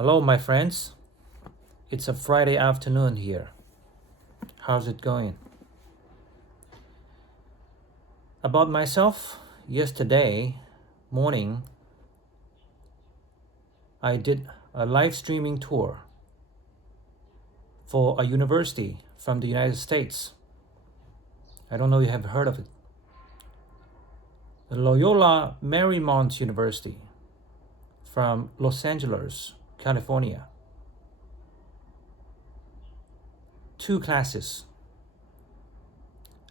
Hello, my friends. It's a Friday afternoon here. How's it going? About myself, yesterday morning, I did a live streaming tour for a university from the United States. I don't know if you have heard of it. The Loyola Marymount University from Los Angeles, California. 2 classes.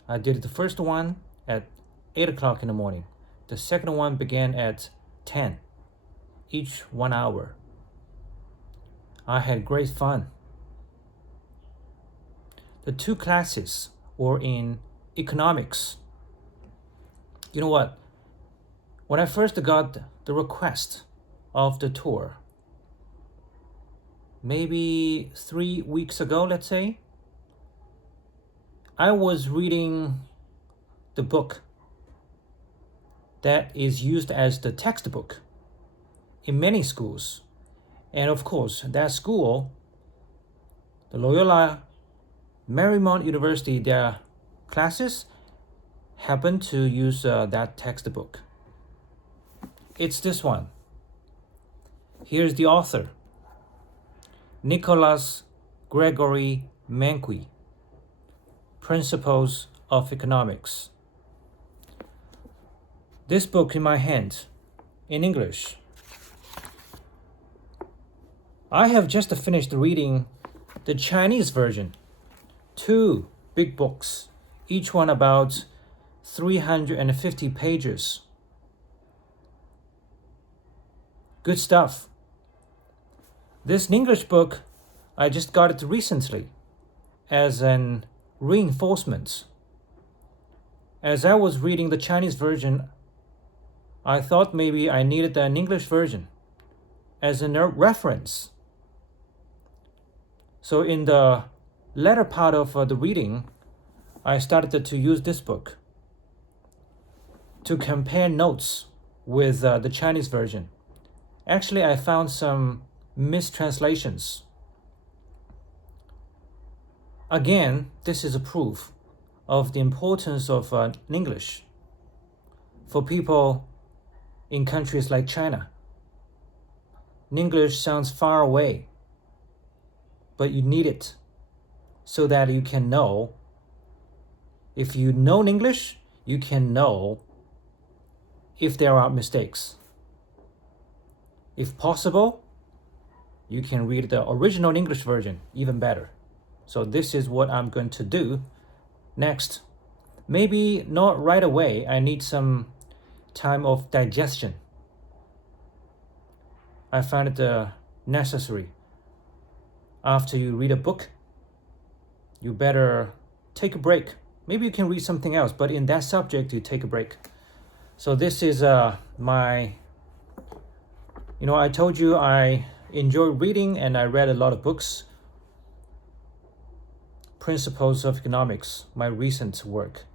I did the first one at 8 o'clock in the morning. The second one began at 10, each 1 hour. I had great fun. The 2 classes were in economics. You know what? When I first got the request of the tour, maybe 3 weeks ago, let's say, I was reading the book that is used as the textbook in many schools. And of course, that school, the Loyola Marymount University, their classes happen to use that textbook. It's this one. Here's the author, Nicholas Gregory Manqui, Principles of Economics. This book in my hand, in English. I have just finished reading the Chinese version. 2 big books, each one about 350 pages. Good stuff. This English book, I just got it recently as an reinforcement. As I was reading the Chinese version, I thought maybe I needed an English version as a reference. So in the latter part of the reading, I started to use this book to compare notes with the Chinese version. Actually, I found some mistranslations. Again, this is a proof of the importance of English for people in countries like China. English sounds far away, but you need it so that you can know. If you know English, you can know if there are mistakes. If possible, you can read the original English version even better. So this is what I'm going to do next. Maybe not right away. I need some time of digestion. I find it necessary. After you read a book, you better take a break. Maybe you can read something else, but in that subject, you take a break. So this is my, I told you I enjoy reading and I read a lot of books. Principles of Economics, my recent work.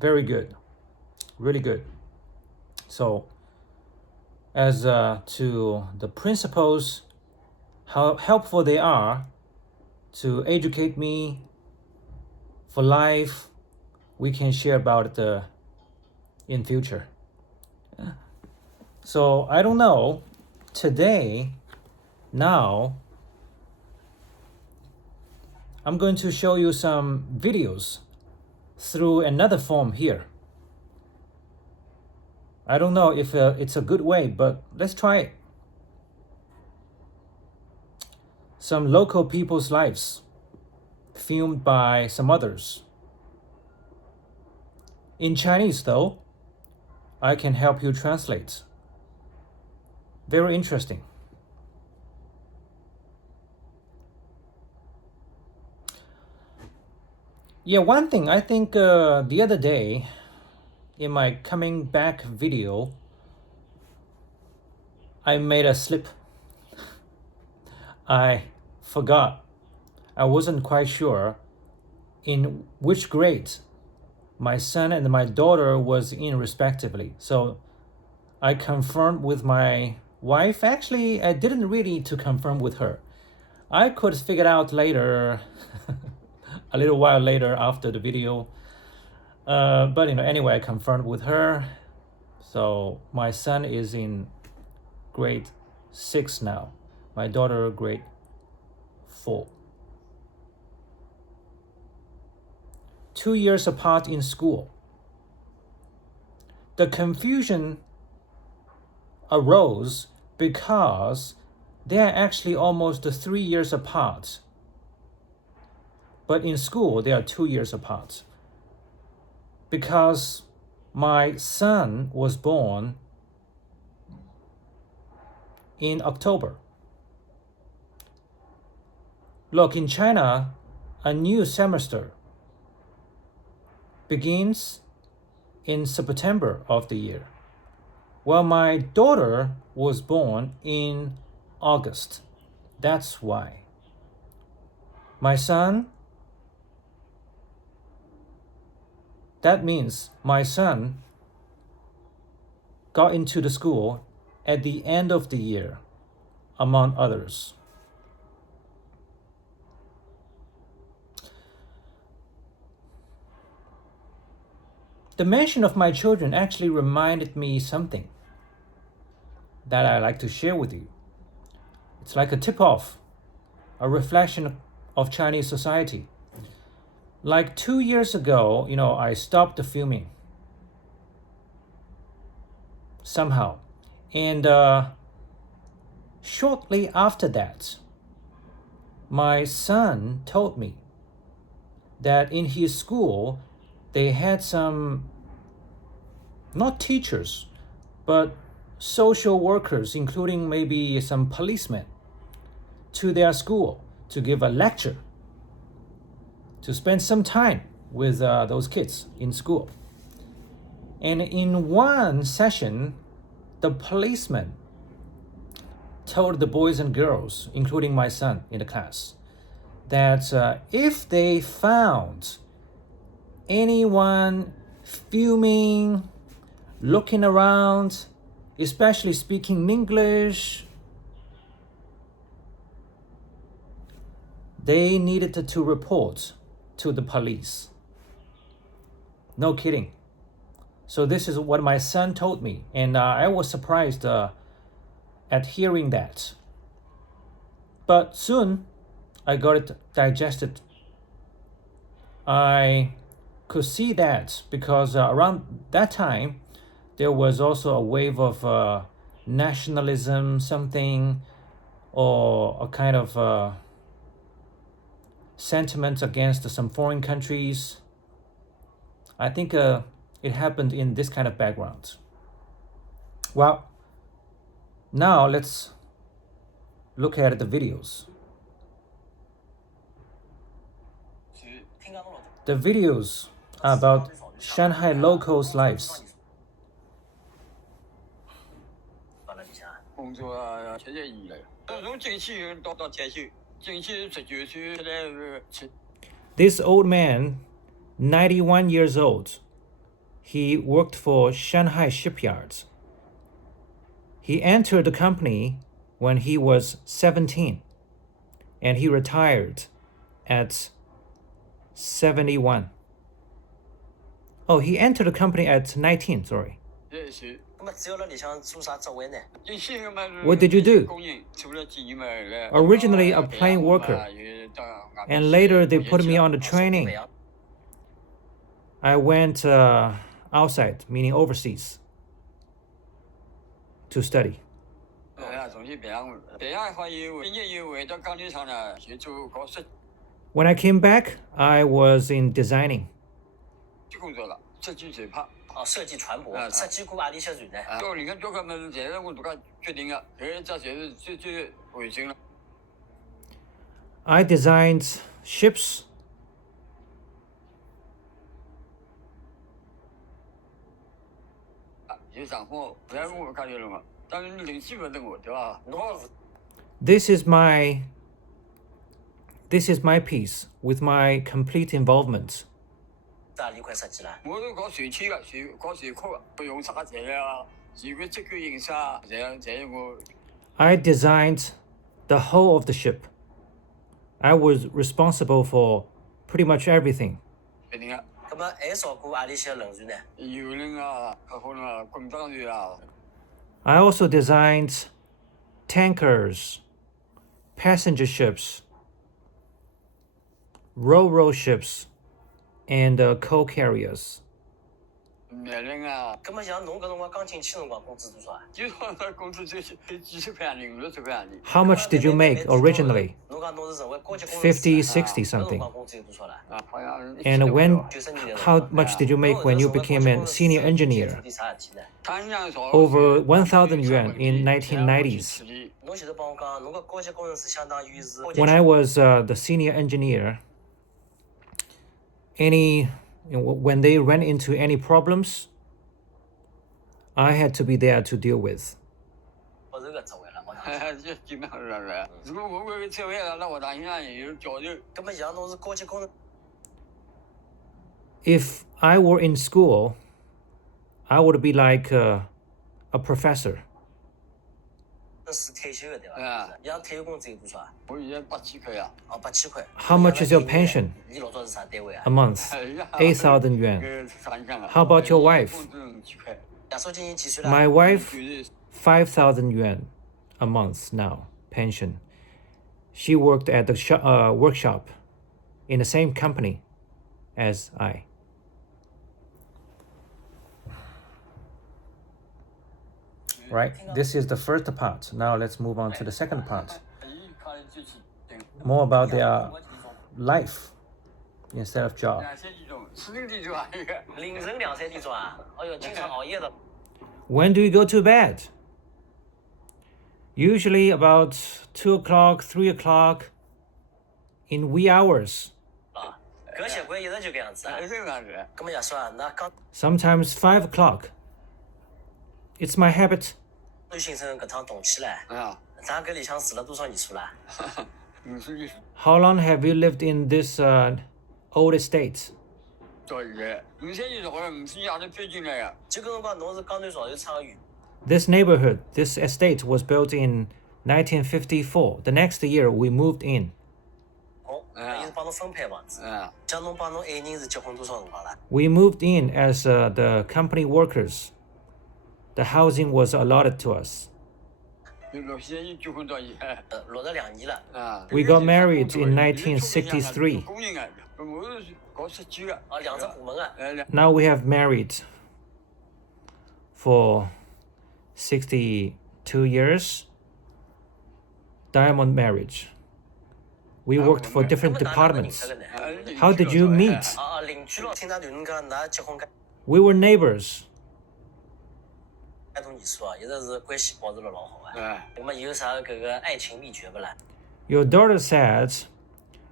Very good, really good. So as to the principles, how helpful they are to educate me for life, we can share about it in future. So I don't know, today, now, I'm going to show you some videos through another form here. I don't know if it's a good way, but let's try it. Some local people's lives filmed by some others. In Chinese though, I can help you translate. Very interesting. Yeah, one thing I think the other day in my coming back video, I made a slip. I forgot. I wasn't quite sure in which grade my son and my daughter was in respectively. So I confirmed with my wife, actually, I didn't really to confirm with her. I could figure out later, a little while later after the video. But anyway, I confirmed with her. So my son is in grade 6 now. My daughter grade 4. 2 years apart in school. The confusion arose because they are actually almost 3 years apart. But in school, they are 2 years apart. Because my son was born in October. Look, in China, a new semester begins in September of the year. Well, my daughter was born in August. That's why. My son, that means my son got into the school at the end of the year, among others. The mention of my children actually reminded me something that I like to share with you. It's like a tip-off, a reflection of Chinese society. Like 2 years ago, I stopped the filming somehow. And shortly after that, my son told me that in his school, they had some, not teachers, but social workers, including maybe some policemen, to their school to give a lecture, to spend some time with those kids in school. And in one session, the policeman told the boys and girls, including my son in the class, that if they found anyone filming, looking around, especially speaking English, they needed to report to the police. No kidding. So this is what my son told me, and I was surprised at hearing that. But soon, I got it digested. I could see that because around that time, there was also a wave of nationalism, something, or a kind of sentiment against some foreign countries. I think it happened in this kind of background. Well, now let's look at the videos. The videos are about Shanghai locals' lives. This old man, 91 years old, he worked for Shanghai shipyards. He entered the company when he was 17, and he retired at 71. Oh, he entered the company at 19, sorry. What did you do? Originally a plain worker, and later they put me on the training. I went outside, meaning overseas, to study. When I came back, I was in designing. I designed ships, This is my piece with my complete involvement. I designed the whole of the ship. I was responsible for pretty much everything. 咁啊，喺傻股阿里些人員呢？ I also designed tankers, passenger ships, ro-ro ships, and coal carriers. 咁啊，像侬搿辰光剛進去辰光工資多少啊？ How much did you make originally? 侬講侬是成為國際工程師 50, 60 搿辰 something. 光工資有多少啦？ And when, 90年代 how much did you make when you became a senior engineer? 做啲啥事體呢？ Over 1,000 yuan in 1990s. 侬前頭幫我講，侬個國際工程師相當於是 When I was the senior engineer, when they ran into any problems, I had to be there to deal with. 我這個職位啦，我咁啊，像侬是國際工程， If I were in school, I would be like a professor. 是退休的對吧？像退休工資有多少啊？哦，8,000塊。 How much is your pension 你老早是啥單位啊 a？month? 8,000 yuan. How about your wife? 杨书记，你幾歲啦？ My wife, 5,000 yuan a month now, pension. She worked at the workshop in the same company as I. Right, this is the first part. Now let's move on to the second part. More about their life instead of job. 凌晨2、3點鐘啊！哎呦，經常熬夜的。 When do you go to bed? Usually about 2 o'clock, 3 o'clock in wee hours. 啊，搿習慣一直就搿樣子啊。咁麼也說啊，那剛 Sometimes 5 o'clock. It's my habit. 女先生搿趟動起來，咱搿裡向住了多少年數啦？ How long have you lived in this old estate? 就搿辰光侬是剛對上就參與， This neighborhood, this estate was built in 1954. The next year we moved in. 哦，伊是幫侬分配房子。像侬幫侬愛人是結婚多少辰光啦？ We moved in as the company workers. The housing was allotted to us. 62年了。 We got married in 1963. 啊，兩隻部門啊。 Now we have married for 62 years. Diamond marriage. We worked for different departments. How did you meet? 啊，鄰居咯，聽到有人講㑚結婚該 We were neighbors. 同年數啊，一直是關係保持了老好啊。咁麼有啥搿個愛情秘訣不啦？ Your daughter said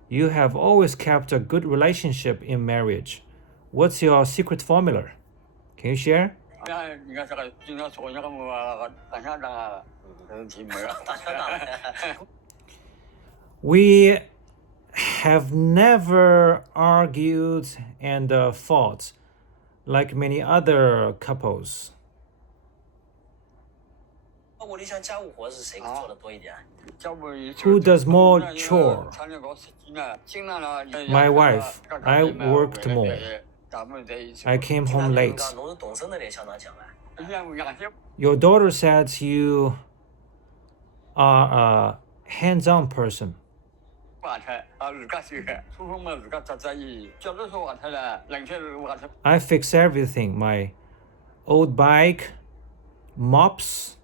you have always kept a good relationship in marriage. What's your secret formula? Can you share? 大家黨。 We have never argued and fought like many other couples. 屋裡向家務活是誰做的多一點？ Who does more chore? My wife. I worked more. I came home late. 侬是動手能力相當強啊。 Your daughter said you are a hands-on person. I fix everything. My old bike, mops.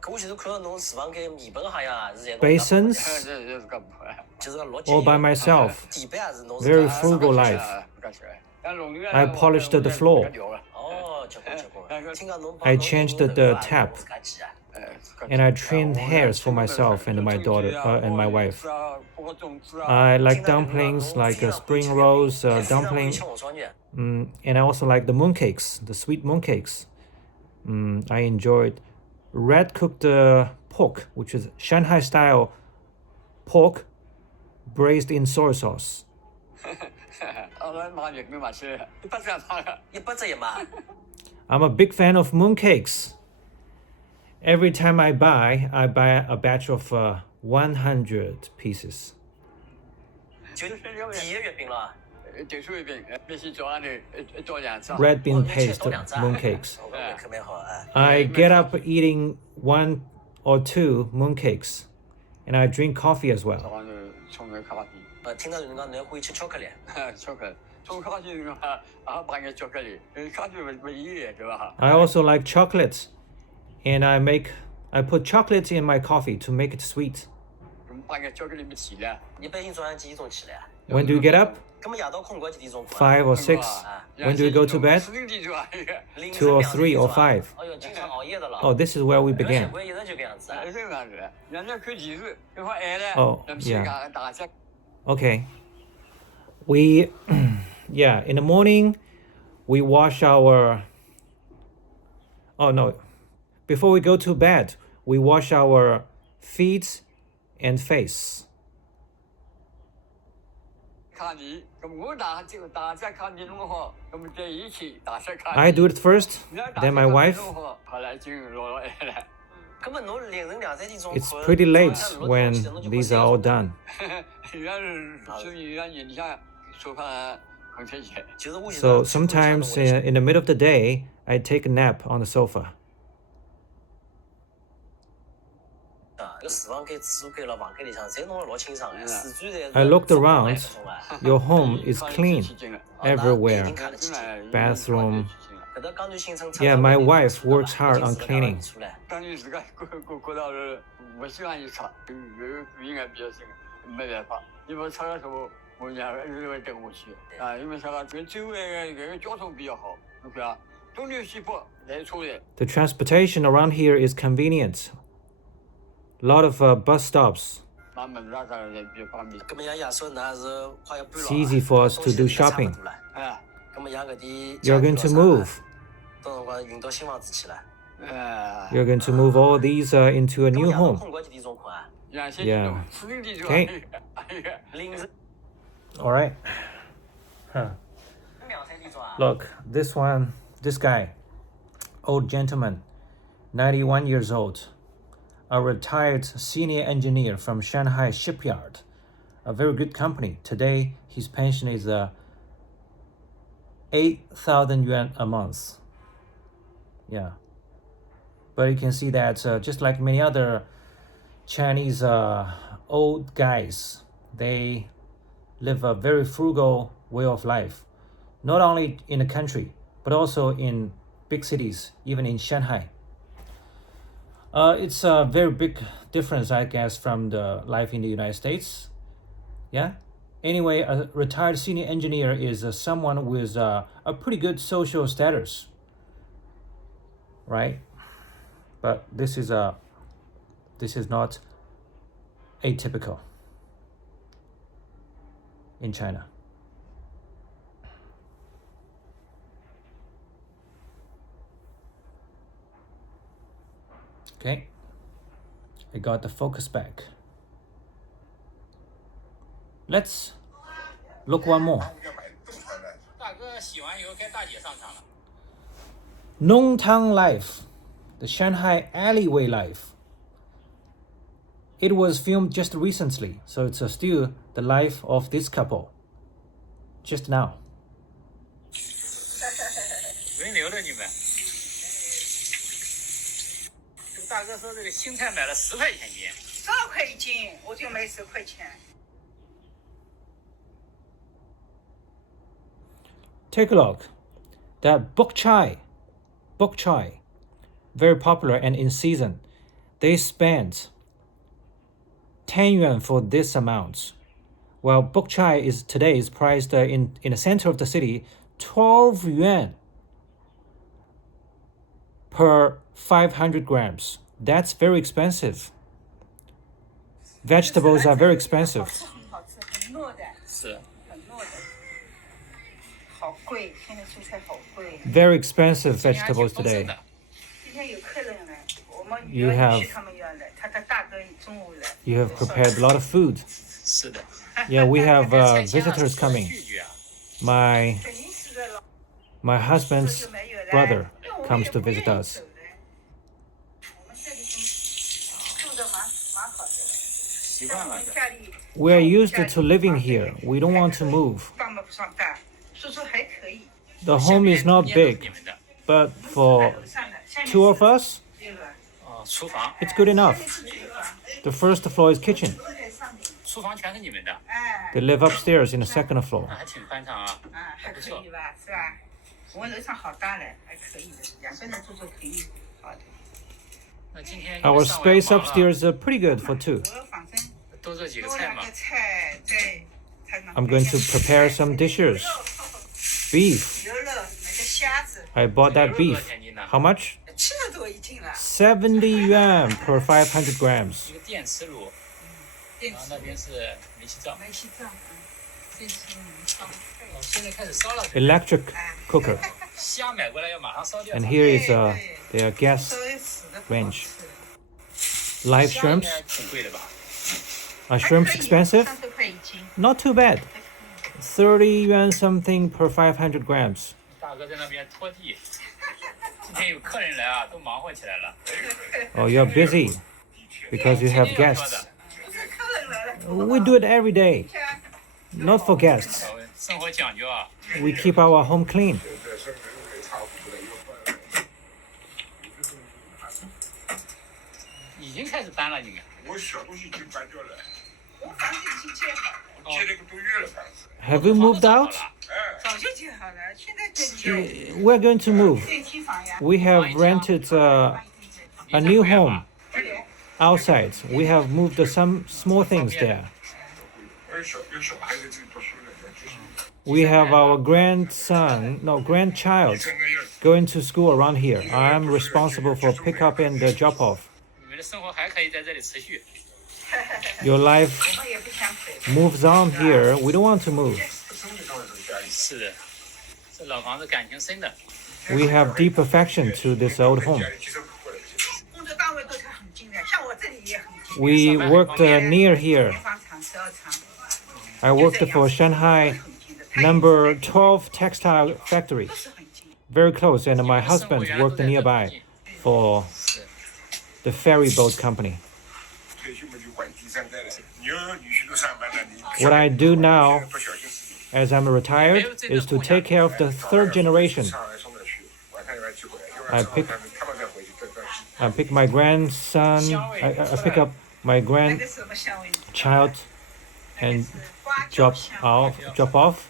可我其實看到侬廚房嘅米本好像是在 Basins, 就是個邏輯 all by myself. 地板還是侬 Very frugal life. I polished the floor. 哦，結棍。聽講侬 I changed the tap. 自家擠啊。 And I trimmed hairs for myself and my daughter and my wife. I like dumplings, like spring rolls, dumpling, 像我說呢， and I also like the mooncakes, the sweet mooncakes. I enjoyed red cooked pork, which is Shanghai style pork braised in soy sauce. 100隻也嘛。I'm a big fan of mooncakes. Every time I buy a batch of 100 pieces. 就第一月饼了。Red bean paste mooncakes. I get up eating 1 or 2 mooncakes, and I drink coffee as well. I also like chocolate, and I put chocolate in my coffee to make it sweet. When do you get up? 5 or 6. When do you go to bed? 2 or 3 or 5. Oh, this is where we began. Oh, yeah. Okay. We, yeah, in the morning, we wash our, oh no, before we go to bed, we wash our feet and face. I do it first, then my wife. It's pretty late when these are all done. So sometimes in the middle of the day, I take a nap on the sofa. I looked around. Your home is clean everywhere. Bathroom. Yeah, my wife works hard on cleaning. The transportation around here is convenient. A lot of bus stops. It's easy for us to do shopping. You're going to move. You're going to move all these into a new home. Yeah. Okay. All right. Huh. Look, this guy, old gentleman, 91 years old, a retired senior engineer from Shanghai shipyard, a very good company. Today, his pension is 8,000 yuan a month. Yeah. But you can see that just like many other Chinese old guys, they live a very frugal way of life, not only in the country, but also in big cities, even in Shanghai. It's a very big difference, I guess, from the life in the United States. Yeah. Anyway, a retired senior engineer is someone with a pretty good social status, right? But this is not atypical in China. Okay, I got the focus back. Let's look one more. Nongtang life, the Shanghai alleyway life. It was filmed just recently, so it's still the life of this couple. Just now. 大哥说这个青菜买了10块钱一斤，12块一斤，我就卖10块钱。 Take a look. That bok choy, very popular and in season. They spent 10 yuan for this amount. While bok choy today is priced in the center of the city 12 yuan per 500 grams. That's very expensive. Vegetables are very expensive. Very expensive vegetables today. You have prepared a lot of food. Yeah, we have visitors coming. My husband's brother comes to visit us. We are used to living here. We don't want to move. The home is not big, but for two of us, it's good enough. The first floor is kitchen. They live upstairs in the second floor. Our space upstairs is pretty good for two. I'm going to prepare some dishes. Beef. I bought that beef. How much? 70 yuan per 500 grams. Electric cooker. And here is their gas range. Live shrimps. Are shrimps expensive? Not too bad. 30 yuan something per 500 grams. Oh, you're busy because you have guests. We do it every day. Not for guests. We keep our home clean. Have you moved out? We're going to move. We have rented a new home outside. We have moved some small things there. We have our grandchild going to school around here. I am responsible for pick-up and drop-off. Your life moves on here. We don't want to move. We have deep affection to this old home. We worked near here. I worked for Shanghai number 12 textile factory, very close, and my husband worked nearby for the ferry boat company. What I do now, as I'm retired, is to take care of the third generation. I pick my grandson, I pick up my grandchild and drop off.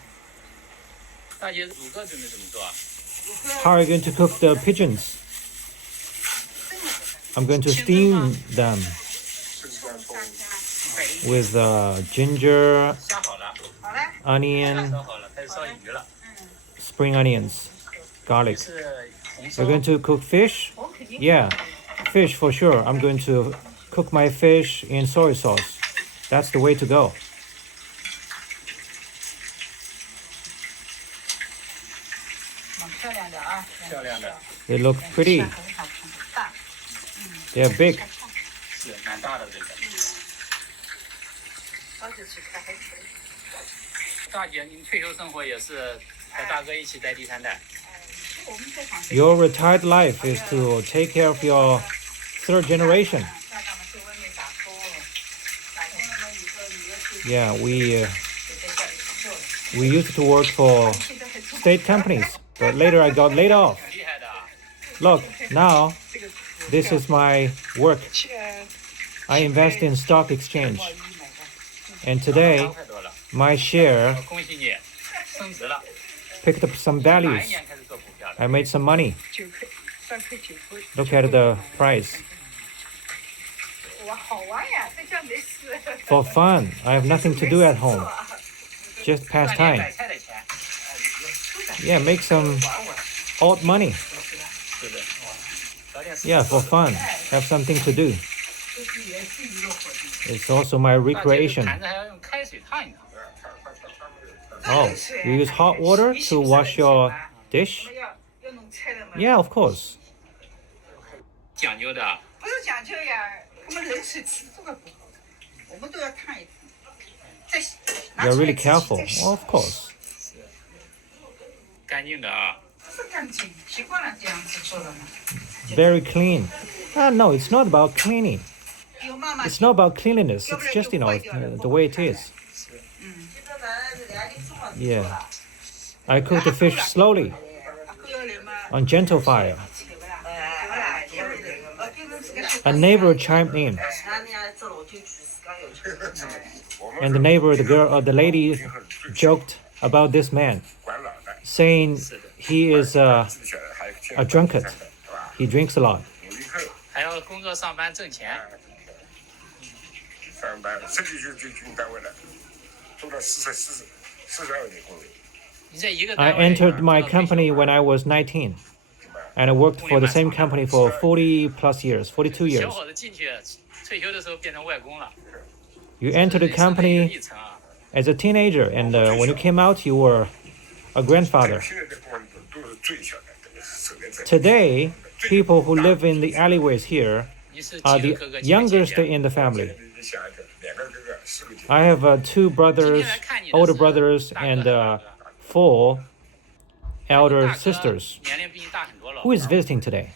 How are you going to cook the pigeons? I'm going to steam them with ginger, onion, spring onions, garlic. You're going to cook fish? Yeah, fish for sure. I'm going to cook my fish in soy sauce. That's the way to go. They look pretty. They're big. Your retired life is to take care of your third generation. Yeah, we used to work for state companies, but later I got laid off. Look, now this is my work. I invest in stock exchange. And today, my share picked up some values. I made some money. Look at the price. For fun, I have nothing to do at home. Just pass time. Yeah, make some odd money. Yeah, for fun. Have something to do. It's also my recreation. Oh, you use hot water to wash your dish? Yeah, of course. You're really careful. Well, of course. Very clean. No, it's not about cleaning. It's not about cleanliness. It's just, the way it is. Yeah. I cook the fish slowly on gentle fire. A neighbor chimed in. And the neighbor, the lady joked about this man, saying he is a drunkard. He drinks a lot. I entered my company when I was 19, and I worked for the same company for 40 plus years, 42 years. You entered the company as a teenager, and when you came out, you were a grandfather. Today, people who live in the alleyways here are the youngest in the family. I have 2 brothers, older brothers, and 4 elder sisters. Who is visiting today?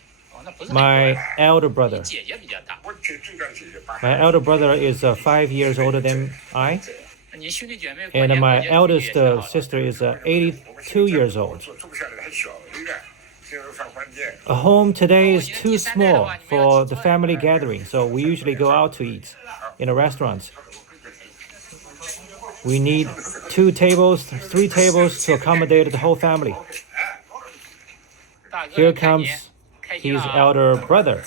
My elder brother. My elder brother is 5 years older than I, and my eldest sister is 82 years old. A home today is too small for the family gathering, so we usually go out to eat in a restaurant. We need 2 tables, 3 tables to accommodate the whole family. Here comes his elder brother.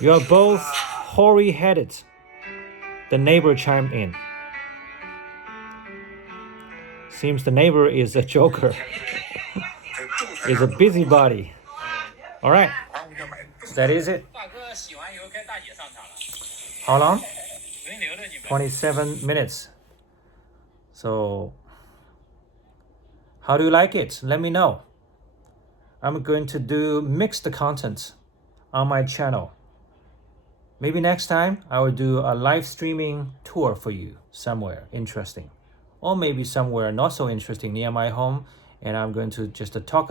You are both hoary-headed. The neighbor chimed in. Seems the neighbor is a joker. Is a busybody. All right. That is it. How long? 27 minutes. So, how do you like it? Let me know. I'm going to do mixed content on my channel. Maybe next time I will do a live streaming tour for you somewhere interesting. Or maybe somewhere not so interesting near my home, and I'm going to just talk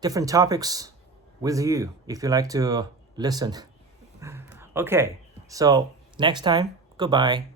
different topics with you if you like to listen. Okay, so next time, goodbye.